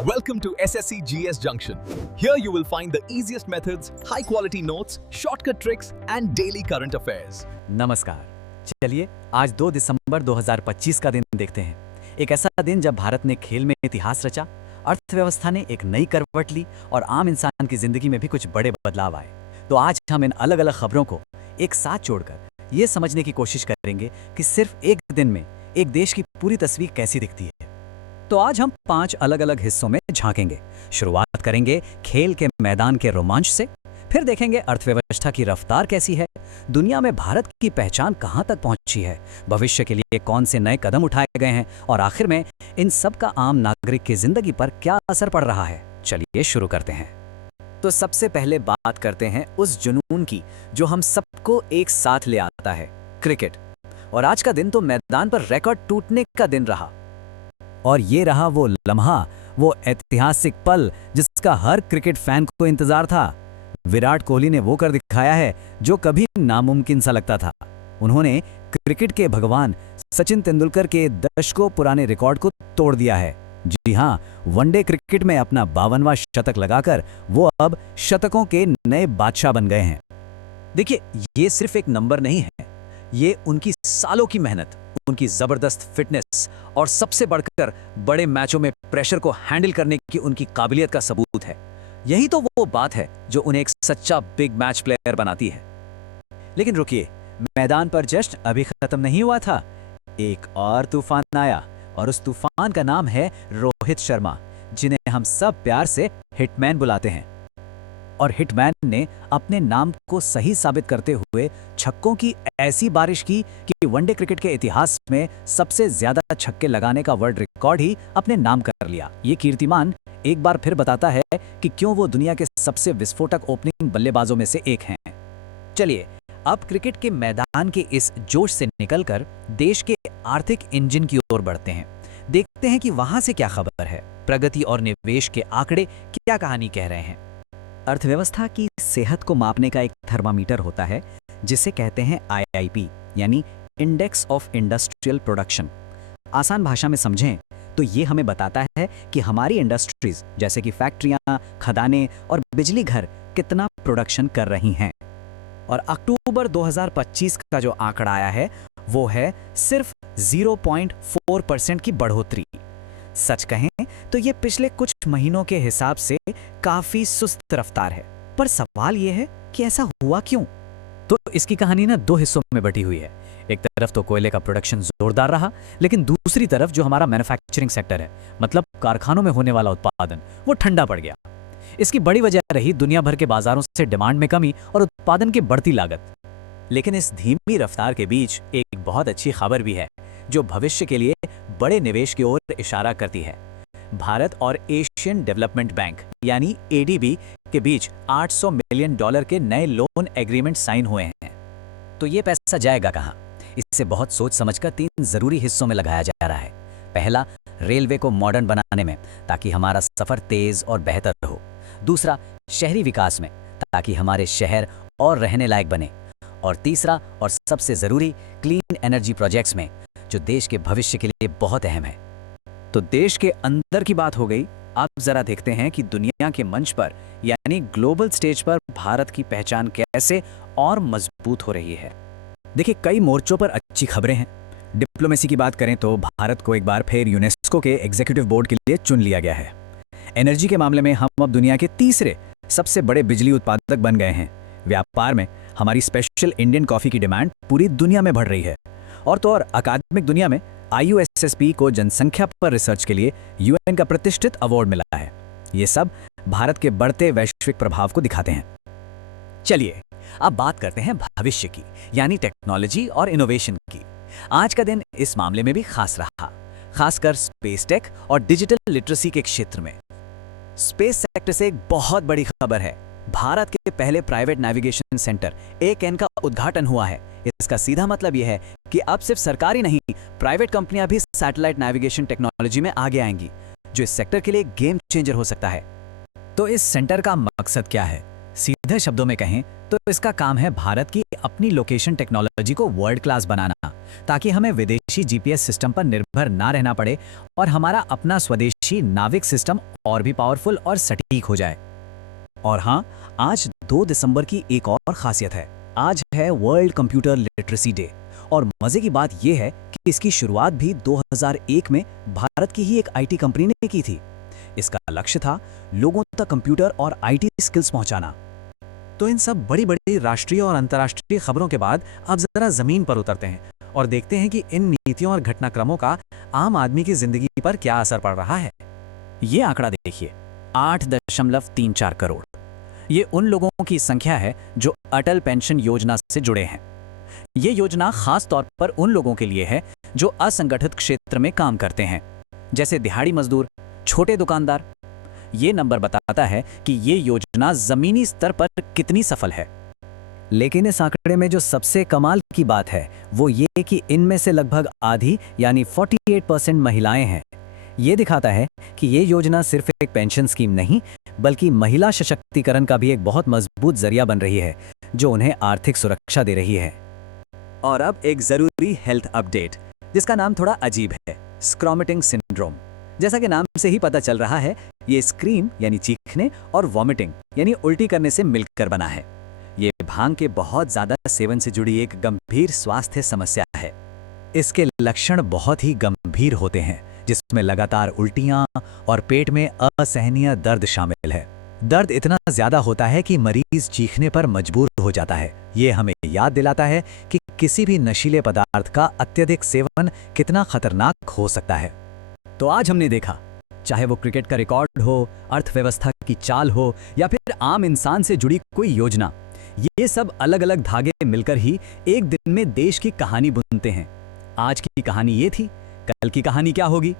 Welcome to SSC GS Junction. Here you will find the easiest methods, high quality notes, shortcut tricks and daily current affairs. नमस्कार। चलिए आज 2 दिसंबर 2025 का दिन देखते हैं। एक ऐसा दिन जब भारत ने खेल में इतिहास रचा, अर्थव्यवस्था ने एक नई करवट ली और आम इंसान की जिंदगी में भी कुछ बड़े बदलाव आए। तो आज हम इन अलग अलग खबरों को एक साथ जोड़कर ये समझने की कोशिश करेंगे कि सिर्फ एक दिन में एक देश की पूरी तस्वीर कैसी दिखती है। तो आज हम 5 अलग अलग हिस्सों में झांकेंगे। शुरुआत करेंगे खेल के मैदान के रोमांच से, फिर देखेंगे अर्थव्यवस्था की रफ्तार कैसी है, दुनिया में भारत की पहचान कहां तक पहुंची है, भविष्य के लिए कौन से नए कदम उठाए गए हैं और आखिर में इन सब का आम नागरिक की जिंदगी पर क्या असर पड़ रहा है। चलिए शुरू करते हैं। तो सबसे पहले बात करते हैं उस जुनून की जो हम सबको एक साथ ले आता है, क्रिकेट। और आज का दिन तो मैदान पर रिकॉर्ड टूटने का दिन रहा। और ये रहा वो लम्हा, वो ऐतिहासिक पल जिसका हर क्रिकेट फैन को इंतजार था। विराट कोहली ने वो कर दिखाया है जो कभी नामुमकिन सा लगता था। उन्होंने क्रिकेट के भगवान सचिन तेंदुलकर के दशकों पुराने रिकॉर्ड को तोड़ दिया है। जी हां, वनडे क्रिकेट में अपना 52वां शतक लगाकर वो अब शतकों के नए बादशाह बन गए हैं। देखिए, ये सिर्फ एक नंबर नहीं है, ये उनकी सालों की मेहनत, उनकी जबरदस्त फिटनेस और सबसे बढ़कर बड़े मैचों में प्रेशर को हैंडल करने की उनकी काबिलियत का सबूत है। यही तो वो बात है जो उन्हें एक सच्चा बिग मैच प्लेयर बनाती है। लेकिन रुकिए, मैदान पर जश्न अभी खत्म नहीं हुआ था। एक और तूफान आया और उस तूफान का नाम है रोहित शर्मा, जिन्हें हम सब प्यार से हिटमैन बुलाते हैं। और हिटमैन ने अपने नाम को सही साबित करते हुए छक्कों की ऐसी बारिश की कि वनडे क्रिकेट के इतिहास में सबसे ज्यादा छक्के लगाने का वर्ल्ड रिकॉर्ड ही अपने नाम कर लिया। ये कीर्तिमान एक बार फिर बताता है कि क्यों वो दुनिया के सबसे विस्फोटक ओपनिंग बल्लेबाजों में से एक हैं। चलिए अब क्रिकेट के मैदान के इस जोश से निकलकर देश के आर्थिक इंजन की ओर बढ़ते हैं। देखते हैं कि वहां से क्या खबर है, प्रगति और निवेश के आंकड़े क्या कहानी कह रहे हैं। अर्थव्यवस्था की सेहत को मापने का एक थर्मामीटर होता है जिसे कहते हैं IIP, यानी इंडेक्स ऑफ इंडस्ट्रियल प्रोडक्शन। आसान भाषा में समझें तो ये हमें बताता है कि हमारी इंडस्ट्रीज जैसे कि फैक्ट्रियां, खदानें और बिजली घर कितना प्रोडक्शन कर रही हैं। और अक्टूबर 2025 का जो आंकड़ा आया है वो है सिर्फ 0.4% की बढ़ोतरी। सच कहें तो ये पिछले कुछ महीनों के हिसाब से काफी सुस्त रफ्तार है। पर सवाल ये है कि ऐसा हुआ क्यों? तो इसकी कहानी ना 2 हिस्सों में बटी हुई है। एक तरफ तो कोयले का प्रोडक्शन जोरदार रहा, लेकिन दूसरी तरफ जो हमारा मैन्युफैक्चरिंग सेक्टर है, मतलब कारखानों में होने वाला उत्पादन, वो ठंडा पड़ गया। इसकी बड़ी वजह रही दुनिया भर के बाजारों से डिमांड में कमी और उत्पादन की बढ़ती लागत। लेकिन इस धीमी रफ्तार के बीच एक बहुत अच्छी खबर भी है जो भविष्य के लिए बड़े निवेश की ओर इशारा करती है। भारत और एशियन डेवलपमेंट बैंक यानी ADB के बीच $800 मिलियन के नए लोन एग्रीमेंट साइन हुए हैं। तो ये पैसा जाएगा कहां? इसे बहुत सोच समझकर 3 जरूरी हिस्सों में लगाया जा रहा है। पहला, रेलवे को मॉडर्न बनाने में ताकि हमारा सफर तेज और बेहतर हो। दूसरा, शहरी विकास में ताकि हमारे शहर और रहने लायक बने। और तीसरा और सबसे जरूरी, क्लीन एनर्जी प्रोजेक्ट्स में जो देश के भविष्य के लिए बहुत अहम है। तो देश के अंदर की बात हो गई। अब जरा देखते हैं कि दुनिया के मंच पर यानी ग्लोबल स्टेज पर भारत की पहचान कैसे और मजबूत हो रही है। देखिए, कई मोर्चों पर अच्छी खबरें हैं। डिप्लोमेसी की बात करें तो भारत को एक बार फिर यूनेस्को के एग्जीक्यूटिव बोर्ड के लिए चुन लिया गया है। एनर्जी के मामले में हम अब दुनिया के तीसरे सबसे बड़े बिजली उत्पादक बन गए हैं। व्यापार में हमारी स्पेशल इंडियन कॉफी की डिमांड पूरी दुनिया में बढ़ रही है। और तो और अकादमिक दुनिया में IUSSP को जनसंख्या पर रिसर्च के लिए UN का प्रतिष्ठित अवार्ड मिला है। ये सब भारत के बढ़ते वैश्विक प्रभाव को दिखाते हैं। चलिए अब बात करते हैं भविष्य की, यानी टेक्नोलॉजी और इनोवेशन की। आज का दिन इस मामले में भी खास रहा, खासकर स्पेस टेक और डिजिटल लिटरेसी के क्षेत्र में। स्पेस सेक्टर से एक बहुत बड़ी खबर है। भारत के पहले प्राइवेट नेविगेशन सेंटर ACN का उद्घाटन हुआ है। इसका सीधा मतलब यह है कि अब सिर्फ सरकारी नहीं, प्राइवेट कंपनियां भी सैटेलाइट नेविगेशन टेक्नोलॉजी में आगे आएंगी, जो इस सेक्टर के लिए गेम चेंजर हो सकता है। तो इस सेंटर का मकसद क्या है? सीधे शब्दों में कहें तो इसका काम है भारत की अपनी लोकेशन टेक्नोलॉजी को वर्ल्ड क्लास बनाना, ताकि हमें विदेशी जीपीएस सिस्टम पर निर्भर ना रहना पड़े और हमारा अपना स्वदेशी नाविक सिस्टम और भी पावरफुल और सटीक हो जाए। और हाँ, आज 2 दिसंबर की एक और खासियत है। आज है वर्ल्ड कंप्यूटर लिटरेसी डे और मजे की बात यह है कि इसकी शुरुआत भी 2001 में भारत की ही एक आईटी कंपनी ने की थी। इसका लक्ष्य था लोगों तक कंप्यूटर और आईटी स्किल्स पहुंचाना। तो इन सब बड़ी बड़ी राष्ट्रीय और अंतर्राष्ट्रीय खबरों के बाद अब जरा जमीन पर उतरते हैं और देखते हैं कि इन नीतियों और घटनाक्रमों का आम आदमी की जिंदगी पर क्या असर पड़ रहा है। ये आंकड़ा देखिए, 8.34 करोड़। ये उन लोगों की संख्या है जो अटल पेंशन योजना से जुड़े हैं। ये योजना खास तौर पर उन लोगों के लिए है जो असंगठित क्षेत्र में काम करते हैं, जैसे दिहाड़ी मजदूर, छोटे दुकानदार। ये नंबर बताता है कि ये योजना जमीनी स्तर पर कितनी सफल है। लेकिन इस आंकड़े में जो सबसे कमाल की बात है वो ये कि इनमें से लगभग आधी यानी 48% महिलाएं हैं। ये दिखाता है कि ये योजना सिर्फ एक पेंशन स्कीम नहीं, बल्कि महिला सशक्तिकरण का भी एक बहुत मजबूत जरिया बन रही है, जो उन्हें आर्थिक सुरक्षा दे रही है। और अब एक जरूरी हेल्थ अपडेट, जिसका नाम थोड़ा अजीब है, स्क्रॉमिटिंग सिंड्रोम। जैसा कि नाम से ही पता चल रहा है, ये स्क्रीम यानी चीखने और वॉमिटिंग यानी उल्टी करने से मिलकर बना है। ये भांग के बहुत ज्यादा सेवन से जुड़ी एक गंभीर स्वास्थ्य समस्या है। इसके लक्षण बहुत ही गंभीर होते हैं, जिसमें लगातार उल्टियां और पेट में असहनीय दर्द शामिल है। दर्द इतना ज्यादा होता है कि मरीज चीखने पर मजबूर हो जाता है। ये हमें याद दिलाता है कि किसी भी नशीले पदार्थ का अत्यधिक सेवन कितना खतरनाक हो सकता है। तो आज हमने देखा, चाहे वो क्रिकेट का रिकॉर्ड हो, अर्थव्यवस्था की चाल हो या फिर आम इंसान से जुड़ी कोई योजना, ये सब अलग अलग धागे मिलकर ही एक दिन में देश की कहानी बुनते हैं। आज की कहानी ये थी, कल की कहानी क्या होगी